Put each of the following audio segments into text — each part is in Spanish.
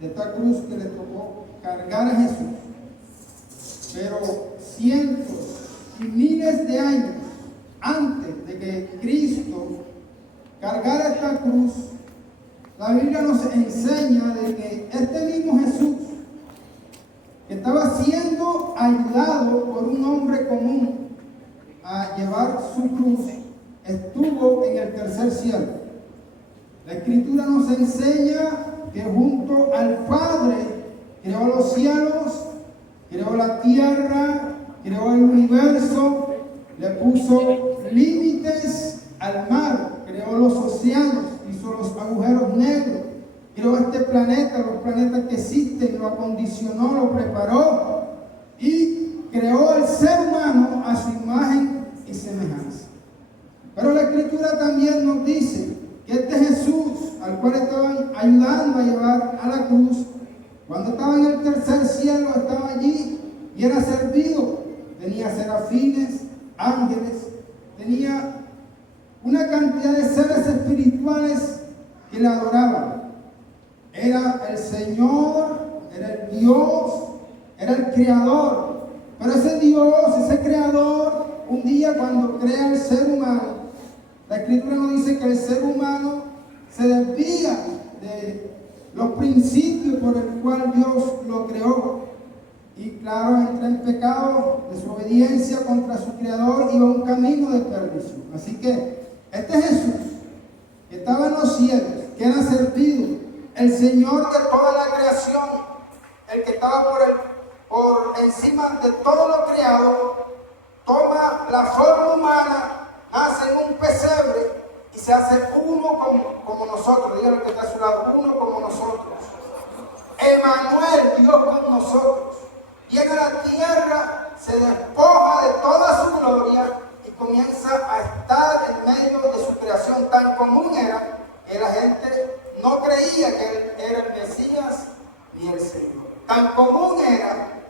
de esta cruz que le tocó cargar a Jesús. Pero cientos y miles de años antes de que Cristo cargara esta cruz, la Biblia nos enseña de que este mismo Jesús, que estaba siendo ayudado por un hombre común a llevar su cruz, estuvo en el tercer cielo. La Escritura nos enseña que junto al Padre creó los cielos, creó la tierra, creó el universo, le puso límites al mar, creó los océanos, hizo los agujeros negros, creó este planeta, los planetas que existen, lo acondicionó, lo preparó y creó al ser humano a su imagen y semejanza. Pero la Escritura también nos dice que este Jesús, al cual estaban ayudando a llevar a la cruz, cuando estaba en el tercer cielo, estaba allí y era servido. Tenía serafines, ángeles, tenía una cantidad de seres espirituales que le adoraban. Era el Señor, era el Dios, era el Creador. Pero ese Dios, ese Creador, un día cuando crea el ser humano, la Escritura nos dice que el ser humano se desvía de los principios por el cual Dios lo creó. Y claro, entra en pecado, desobediencia contra su Creador y va a un camino de perdición. Así que este Jesús, que estaba en los cielos, que era servido, el Señor de toda la creación, el que estaba por encima de todo lo creado, toma la forma humana, nace en un pesebre y se hace uno como nosotros. Díganle que está a su lado, uno como nosotros. Emmanuel, Dios con nosotros. Llega a la tierra, se despoja de toda su gloria y comienza a estar en medio de su creación. Tan común era que la gente no creía que él era el Mesías ni el Señor. Tan común era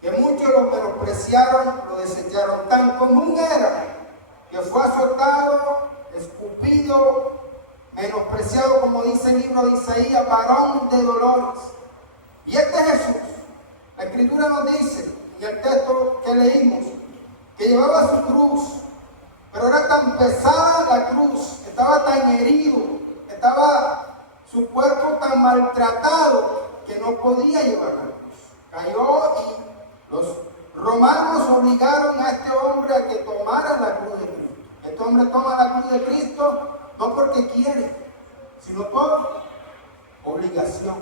que muchos lo menospreciaron, lo desecharon. Tan común era que fue azotado, escupido, menospreciado, como dice el libro de Isaías, varón de dolores. Y este Jesús, la Escritura nos dice, en el texto que leímos, que llevaba su cruz, pero era tan pesada la cruz, estaba tan herido, estaba su cuerpo tan maltratado, que no podía llevar la cruz. Cayó y los romanos obligaron a este hombre a que tomara la cruz de Cristo. Este hombre toma la cruz de Cristo no porque quiere, sino por obligación.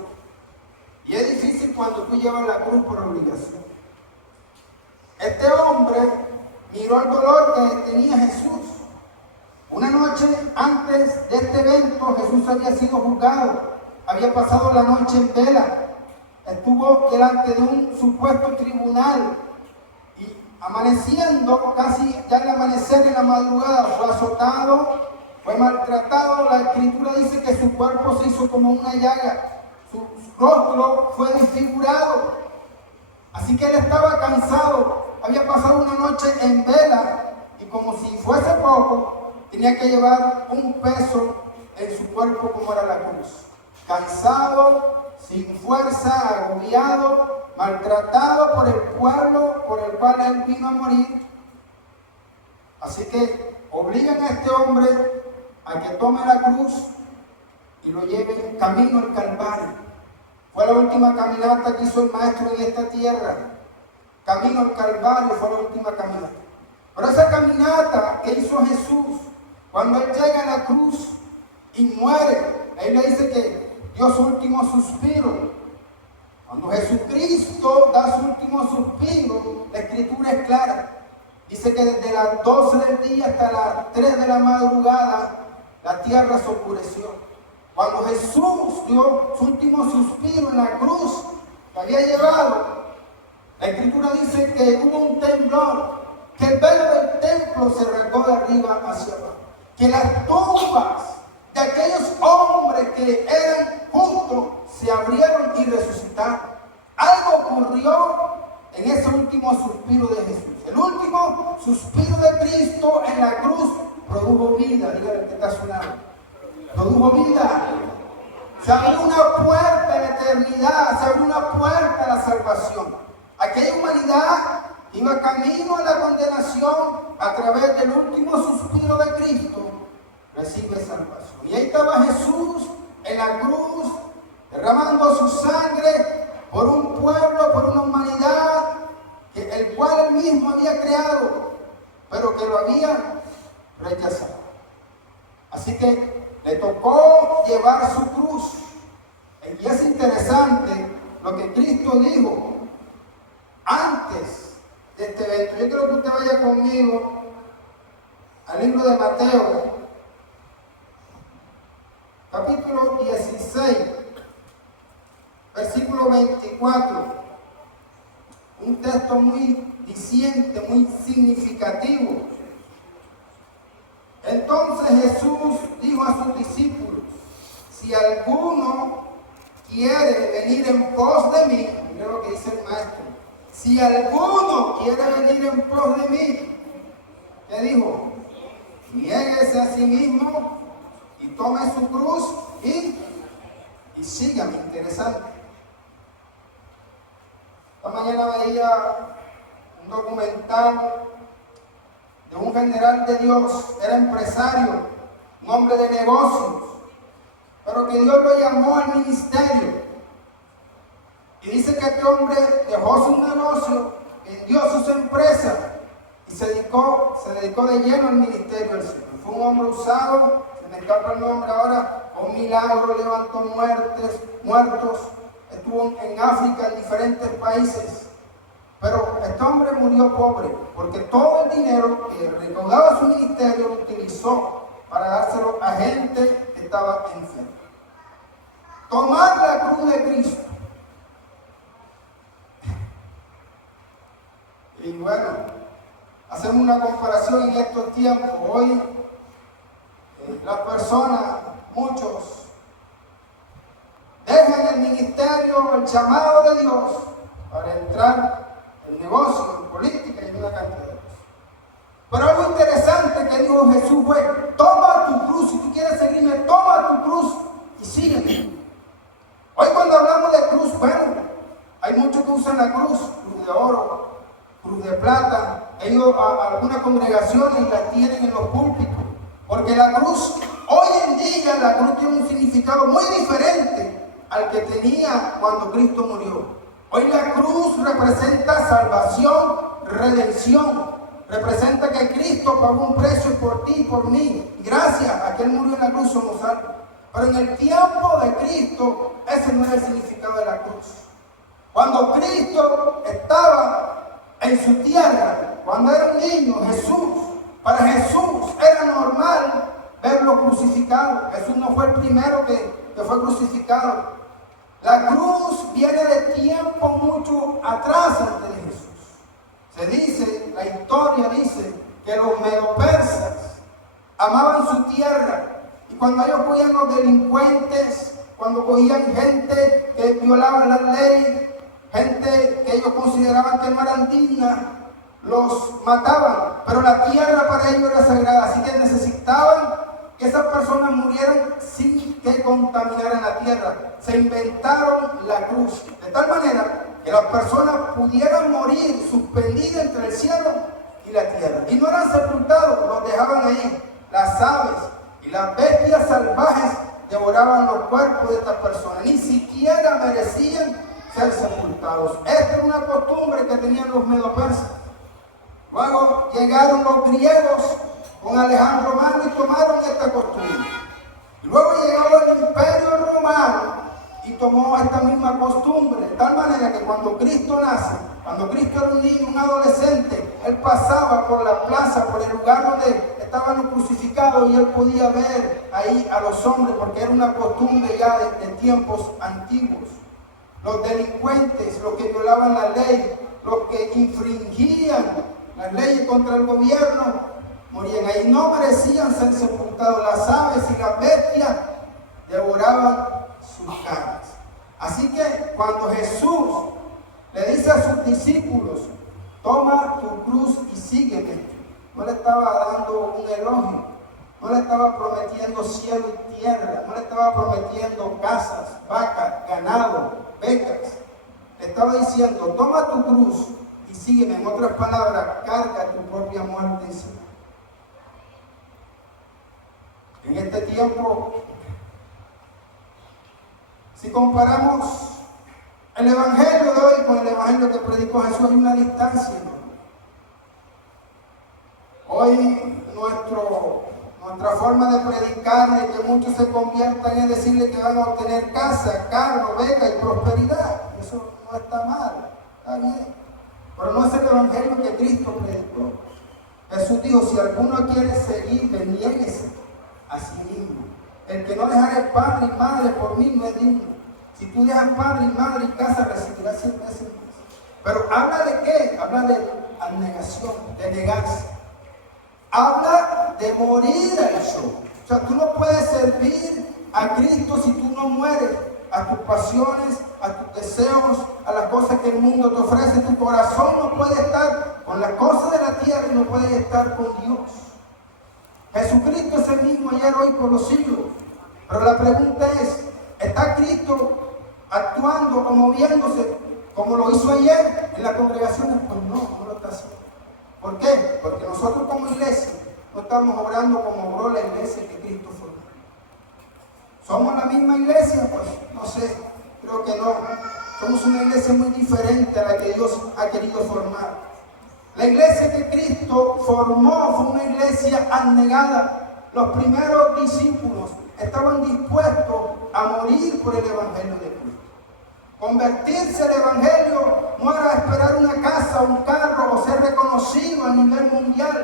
Y es difícil cuando tú llevas la cruz por obligación. Este hombre miró el dolor que tenía Jesús. Una noche antes de este evento, Jesús había sido juzgado. Había pasado la noche en vela. Estuvo delante de un supuesto tribunal. Y amaneciendo, casi ya al amanecer en la madrugada, fue azotado, fue maltratado. La Escritura dice que su cuerpo se hizo como una llaga. Su rostro fue desfigurado. Así que él estaba cansado. Había pasado una noche en vela. Y como si fuese poco, tenía que llevar un peso en su cuerpo como era la cruz. Cansado, sin fuerza, agobiado, maltratado por el pueblo por el cual él vino a morir. Así que obligan a este hombre a que tome la cruz y lo lleven camino al Calvario. Fue la última caminata que hizo el Maestro en esta tierra. Camino al Calvario fue la última caminata. Pero esa caminata que hizo Jesús, cuando él llega a la cruz y muere, la Biblia dice que dio su último suspiro. Cuando Jesucristo da su último suspiro, la Escritura es clara. Dice que desde las 12 del día hasta las 3 de la madrugada, la tierra se oscureció. Cuando Jesús dio su último suspiro en la cruz que había llevado, la Escritura dice que hubo un temblor, que el velo del templo se rasgó de arriba hacia abajo, que las tumbas de aquellos hombres que eran justos se abrieron y resucitaron. Algo ocurrió en ese último suspiro de Jesús. El último suspiro de Cristo en la cruz produjo vida. Dígale que está a su lado. Produjo vida. Se abrió una puerta de eternidad salvación. Aquella humanidad iba camino a la condenación a través del último suspiro de Cristo, recibe salvación. Y ahí estaba Jesús en la cruz, derramando su sangre por un pueblo, por una humanidad, el cual él mismo había creado, pero que lo había rechazado. Así que le tocó llevar su cruz. Y es interesante lo que Cristo dijo antes de este evento. Yo quiero que usted vaya conmigo al libro de Mateo, capítulo 16, versículo 24. Un texto muy diciente, muy significativo. Entonces Jesús dijo a sus discípulos: si alguno quiere venir en pos de mí, mira lo que dice el maestro, si alguno quiere venir en pos de mí, ¿qué dijo? Niéguese a sí mismo y tome su cruz y sígame. Interesante. Esta mañana veía un documental de un general de Dios, era empresario, un hombre de negocios, pero que Dios lo llamó al ministerio. Y dice que este hombre dejó su negocio, vendió sus empresas y se dedicó de lleno al ministerio del Señor. Fue un hombre usado, se me escapa el nombre ahora, con milagros, levantó muertos, estuvo en África, en diferentes países. Pero este hombre murió pobre, porque todo el dinero que recaudaba su ministerio lo utilizó para dárselo a gente que estaba enferma. Tomar la cruz de Cristo. Y bueno, hacemos una comparación en estos tiempos. Hoy las personas, muchos, dejan el ministerio, el llamado de Dios para entrar en negocio, en política y en una cantidad de cosas. Pero algo interesante que dijo Jesús fue: toma tu cruz. Si tú quieres seguirme, toma tu cruz y sígueme. Hoy cuando hablamos de cruz, bueno, hay muchos que usan la cruz de oro, cruz de plata. Ellos a algunas congregaciones la tienen en los púlpitos, porque la cruz, hoy en día la cruz tiene un significado muy diferente al que tenía cuando Cristo murió. Hoy la cruz representa salvación, redención. Representa que Cristo pagó un precio por ti y por mí. Gracias a que Él murió en la cruz somos salvos. Pero en el tiempo de Cristo, ese no era el significado de la cruz. Cuando Cristo estaba en su tierra, cuando era un niño, para Jesús era normal verlo crucificado. Jesús no fue el primero que fue crucificado. La cruz viene de tiempo mucho atrás antes de Jesús. Se dice, la historia dice, que los medopersas amaban su tierra. Y cuando ellos cogían los delincuentes, cuando cogían gente que violaba la ley, gente que ellos consideraban que no eran dignas, los mataban. Pero la tierra para ellos era sagrada, así que necesitaban que esas personas murieran sin que contaminaran la tierra. Se inventaron la cruz, de tal manera que las personas pudieran morir suspendidas entre el cielo y la tierra. Y no eran sepultados, los dejaban ahí. Las aves y las bestias salvajes devoraban los cuerpos de estas personas. Ni siquiera merecían ser sepultados. Esta era una costumbre que tenían los medopersas. Luego llegaron los griegos con Alejandro Magno y tomaron esta costumbre. Y luego llegó el Imperio Romano y tomó esta misma costumbre, de tal manera que cuando Cristo nace, cuando Cristo era un niño, un adolescente, Él pasaba por la plaza, por el lugar donde estaban los crucificados, y Él podía ver ahí a los hombres, porque era una costumbre ya de tiempos antiguos. Los delincuentes, los que violaban la ley, los que infringían las leyes contra el gobierno, morían ahí, no merecían ser sepultados. Las aves y las bestias devoraban sus carnes. Así que cuando Jesús le dice a sus discípulos: toma tu cruz y sígueme, no le estaba dando un elogio, no le estaba prometiendo cielo y tierra, no le estaba prometiendo casas, vacas, ganado, becas. Le estaba diciendo, toma tu cruz y sígueme. En otras palabras, carga tu propia muerte encima. En este tiempo, si comparamos el evangelio de hoy con el evangelio que predicó Jesús, hay una distancia, ¿no? Hoy nuestra forma de predicar, de que muchos se conviertan, es decirle que van a obtener casa, carro, beca y prosperidad. Eso no está mal, está bien. Pero no es el evangelio que Cristo predicó. Jesús dijo, si alguno quiere seguirme, niéguese a sí mismo. El que no dejare padre y madre por mí no es digno. Si tú dejas padre y madre y casa, recibirás 100 veces más. Pero habla de qué? Habla de abnegación, de negarse. Habla de morir al show. O sea, tú no puedes servir a Cristo si tú no mueres a tus pasiones, a tus deseos, a las cosas que el mundo te ofrece. Tu corazón no puede estar con las cosas de la tierra y no puede estar con Dios. Jesucristo es el mismo ayer, hoy, por los siglos. Pero la pregunta es, ¿está Cristo actuando o moviéndose como lo hizo ayer en las congregaciones? Pues no lo está haciendo. ¿Por qué? Porque nosotros como iglesia no estamos obrando como obró la iglesia que Cristo formó. ¿Somos la misma iglesia? Pues no sé, creo que no. Somos una iglesia muy diferente a la que Dios ha querido formar. La iglesia que Cristo formó fue una iglesia abnegada. Los primeros discípulos estaban dispuestos a morir por el evangelio de Cristo. Convertirse al evangelio no era esperar una casa, un carro o ser reconocido a nivel mundial.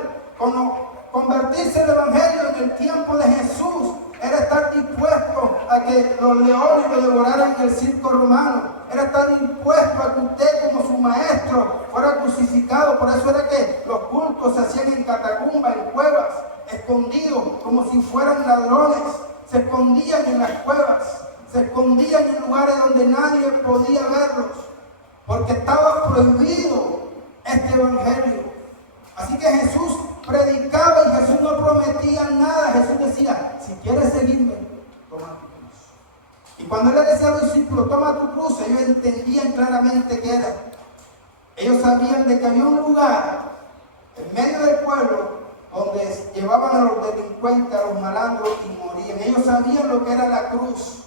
Convertirse al evangelio en el tiempo de Jesús era estar dispuesto a que los leones lo devoraran en el circo romano. Era estar dispuesto a que usted como su maestro fuera crucificado. Por eso era que los cultos se hacían en catacumbas, en cuevas, escondidos, como si fueran ladrones. Se escondían en las cuevas. Se escondían en lugares donde nadie podía verlos, porque estaba prohibido este evangelio. Así que Jesús predicaba y Jesús no prometía nada. Jesús decía, si quieres seguirme, toma tu cruz. Y cuando él le decía a los discípulos, toma tu cruz, ellos entendían claramente qué era. Ellos sabían de que había un lugar en medio del pueblo donde llevaban a los delincuentes, a los malandros y morían. Ellos sabían lo que era la cruz.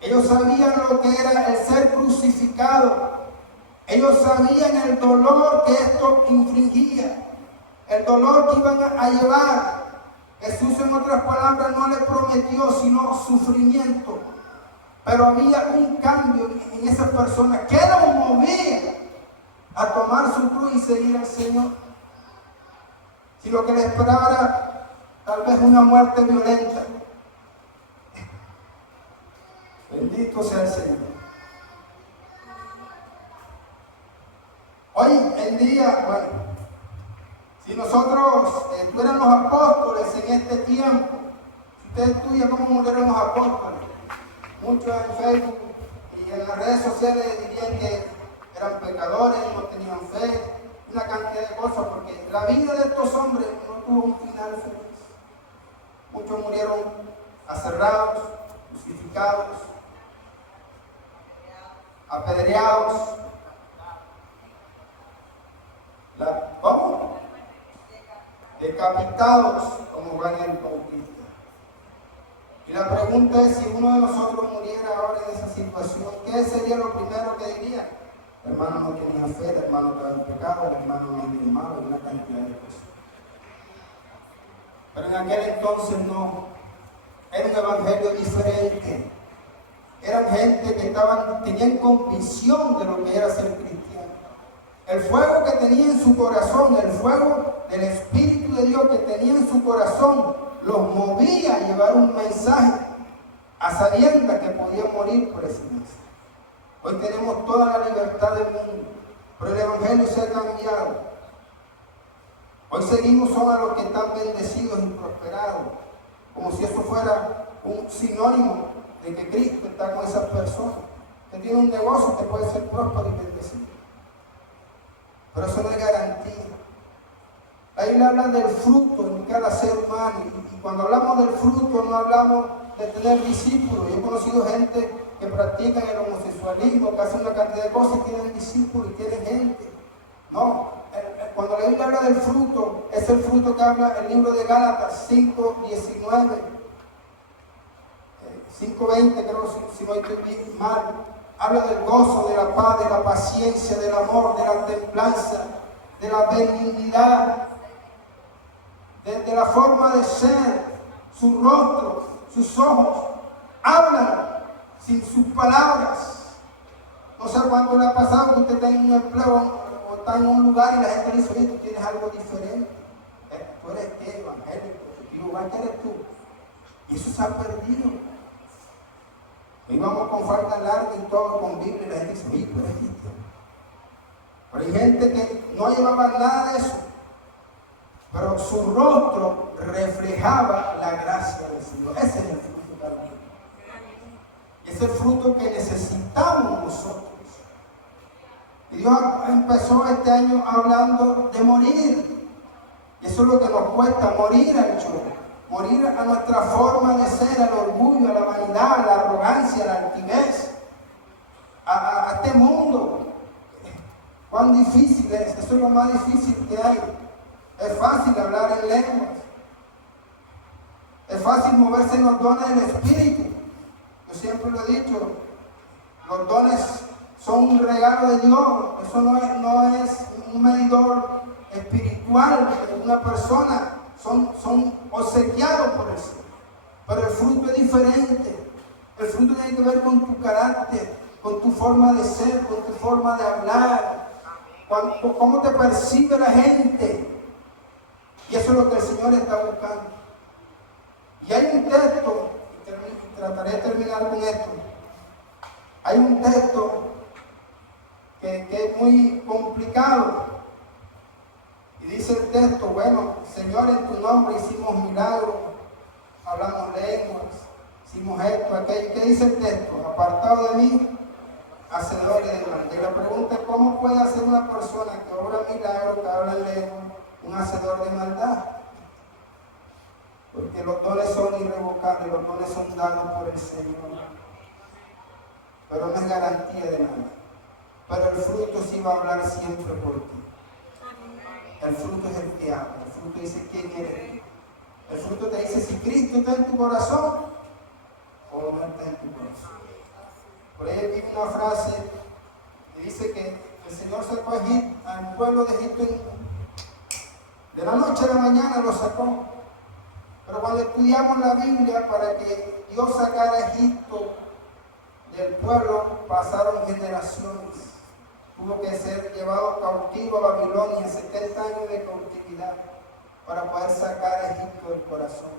Ellos sabían lo que era el ser crucificado. Ellos sabían el dolor que esto infligía, el dolor que iban a llevar. Jesús, en otras palabras, no le prometió sino sufrimiento. Pero había un cambio en esas personas que los movía a tomar su cruz y seguir al Señor. Si lo que les esperaba era tal vez una muerte violenta, bendito sea el Señor. Hoy en día, bueno, si nosotros fuéramos apóstoles en este tiempo, si usted estudia cómo murieron los apóstoles, muchos en Facebook y en las redes sociales dirían que eran pecadores, no tenían fe, una cantidad de cosas, porque la vida de estos hombres no tuvo un final feliz. Muchos murieron aserrados, crucificados, apedreados. ¿Cómo? Decapitados como Juan el Bautista. Y la pregunta es, si uno de nosotros muriera ahora en esa situación, ¿qué sería lo primero que diría? El hermano no tenía fe, el hermano estaba en pecado, el hermano no era malo, una cantidad de cosas. Pero en aquel entonces no. Era un evangelio diferente. Eran gente que tenían convicción de lo que era ser cristiano. El fuego que tenía en su corazón, el fuego del Espíritu de Dios que tenía en su corazón, los movía a llevar un mensaje a sabiendas que podían morir por ese mensaje. Hoy tenemos toda la libertad del mundo, pero el evangelio se ha cambiado. Hoy seguimos solo a los que están bendecidos y prosperados, como si eso fuera un sinónimo de que Cristo está con esas personas. Que tiene un negocio que puede ser próspero y bendecido, pero eso no es garantía. La Biblia habla del fruto en cada ser humano, y cuando hablamos del fruto no hablamos de tener discípulos. Yo he conocido gente que practican el homosexualismo homosexualismo, que hacen una cantidad de cosas, tienen discípulos y tienen gente. No, cuando la Biblia habla del fruto, es el fruto que habla el libro de Gálatas 5:19, 5:20, creo, si no estoy mal. Habla del gozo, de la paz, de la paciencia, del amor, de la templanza, de la benignidad, de la forma de ser, su rostro, sus ojos. Hablan sin sus palabras. No sé cuánto le ha pasado que usted está en un empleo o está en un lugar y la gente dice: oye, tú tienes algo diferente. Tú eres qué, evangélico, igual que eres tú. Y eso se ha perdido. Íbamos con falda larga y todo, con Biblia, y la gente dice: oye, tú eres cristiano. Pero hay gente que no llevaba nada de eso, pero su rostro reflejaba la gracia del Señor. Ese es el fruto de la vida. Ese es el fruto que necesitamos nosotros. Y Dios empezó este año hablando de morir. Y eso es lo que nos cuesta, morir al yo. Morir a nuestra forma de ser, al orgullo, a la vanidad, a la arrogancia, a la altivez, a este mundo. Cuán difícil es, eso es lo más difícil que hay. Es fácil hablar en lenguas, es fácil moverse en los dones del Espíritu. Yo siempre lo he dicho, los dones son un regalo de Dios. Eso no es un medidor espiritual de una persona. Son obsequiados por el Señor. Pero el fruto es diferente. El fruto tiene que ver con tu carácter, con tu forma de ser, con tu forma de hablar, cómo te percibe la gente. Y eso es lo que el Señor está buscando. Y hay un texto, y trataré de terminar con esto. Hay un texto que es muy complicado. Y dice el texto: bueno, Señor, en tu nombre hicimos milagros, hablamos lenguas, hicimos esto, aquello. ¿Qué dice el texto? Apartado de mí, hacedores de maldad. Y la pregunta es: ¿cómo puede hacer una persona que obra milagros, que habla lenguas, un hacedor de maldad? Porque los dones son irrevocables, los dones son dados por el Señor. Pero no es garantía de nada. Pero el fruto sí va a hablar siempre por ti. El fruto es el que habla. El fruto dice quién eres. El fruto te dice si Cristo está en tu corazón o no está en tu corazón. Por ahí vi una frase que dice que el Señor sacó al pueblo de Egipto de la noche a la mañana, lo sacó. Pero cuando estudiamos la Biblia, para que Dios sacara a Egipto del pueblo, pasaron generaciones. Tuvo que ser llevado cautivo a Babilonia, 70 años de cautividad, para poder sacar a Egipto del corazón.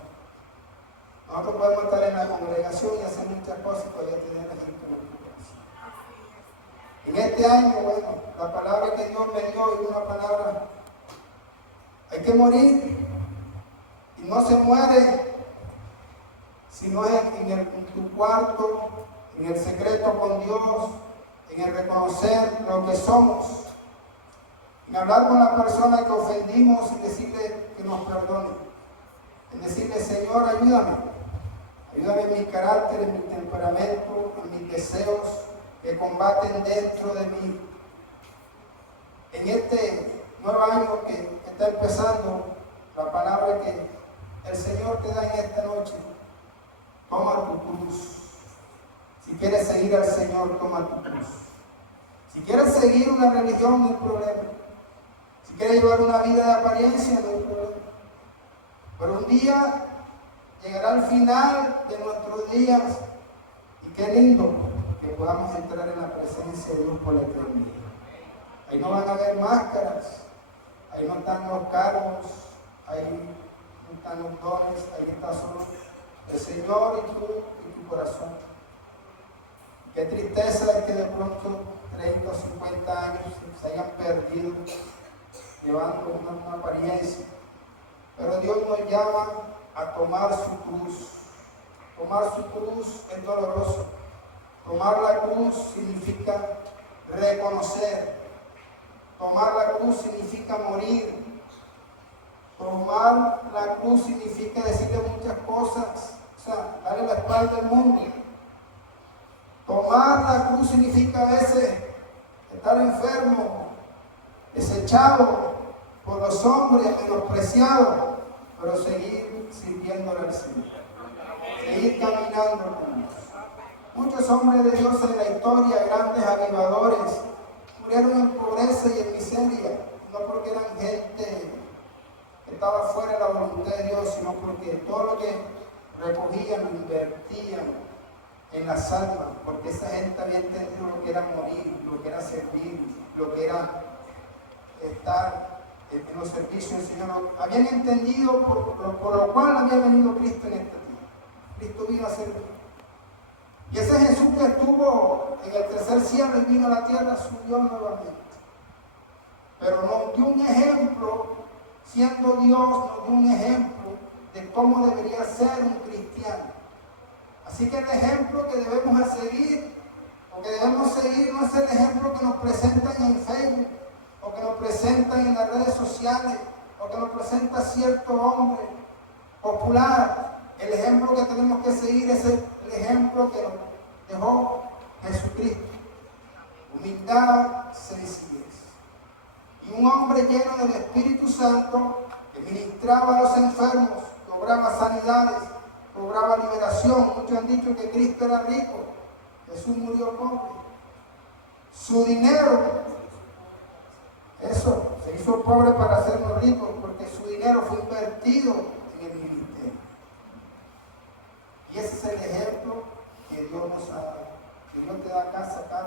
Nosotros podemos estar en la congregación y hacer muchas cosas y todavía tener a Egipto en nuestro corazón. En este año, bueno, la palabra que Dios me dio es una palabra: hay que morir. Y no se muere si no es en tu cuarto, en el secreto con Dios, en el reconocer lo que somos, en hablar con la persona que ofendimos y decirle que nos perdone, en decirle: Señor, ayúdame en mi carácter, en mi temperamento, en mis deseos que combaten dentro de mí. En este nuevo año que está empezando, la palabra que el Señor te da en esta noche: toma tu cruz. Si quieres seguir al Señor, toma tu cruz. Si quieres seguir una religión, no hay problema. Si quieres llevar una vida de apariencia, no hay problema. Pero un día llegará el final de nuestros días y qué lindo que podamos entrar en la presencia de Dios por la eternidad. Ahí no van a haber máscaras, ahí no están los cargos, ahí no están los dones, ahí está solo el Señor y tu corazón. Qué tristeza es que de pronto 30 o 50 años se hayan perdido llevando una apariencia. Pero Dios nos llama a tomar su cruz. Tomar su cruz es doloroso. Tomar la cruz significa reconocer. Tomar la cruz significa morir. Tomar la cruz significa decirle muchas cosas. O sea, darle la espalda al mundo. Tomar la cruz significa a veces estar enfermo, desechado por los hombres, menospreciado, pero seguir sirviéndole al Señor, seguir caminando con Dios. Muchos hombres de Dios en la historia, grandes avivadores, murieron en pobreza y en miseria, no porque eran gente que estaba fuera de la voluntad de Dios, sino porque todo lo que recogían lo invertían en las almas, porque esa gente había entendido lo que era morir, lo que era servir, lo que era estar en los servicios del Señor. Habían entendido por lo cual había venido Cristo en esta tierra. Cristo vino a servir. Y ese Jesús que estuvo en el tercer cielo y vino a la tierra, subió nuevamente. Pero nos dio un ejemplo, siendo Dios, nos dio un ejemplo de cómo debería ser un cristiano. Así que el ejemplo que debemos seguir, o que debemos seguir, no es el ejemplo que nos presentan en Facebook, o que nos presentan en las redes sociales, o que nos presenta cierto hombre popular. El ejemplo que tenemos que seguir es el ejemplo que nos dejó Jesucristo. Humildad, sencillez. Y un hombre lleno del Espíritu Santo que ministraba a los enfermos, lograba sanidades, lograba liberación. Muchos han dicho que Cristo era rico, Jesús murió pobre. Su dinero, eso, se hizo pobre para hacernos ricos, porque su dinero fue invertido en el ministerio. Y ese es el ejemplo que Dios nos ha dado. Que Dios te da casa, carro,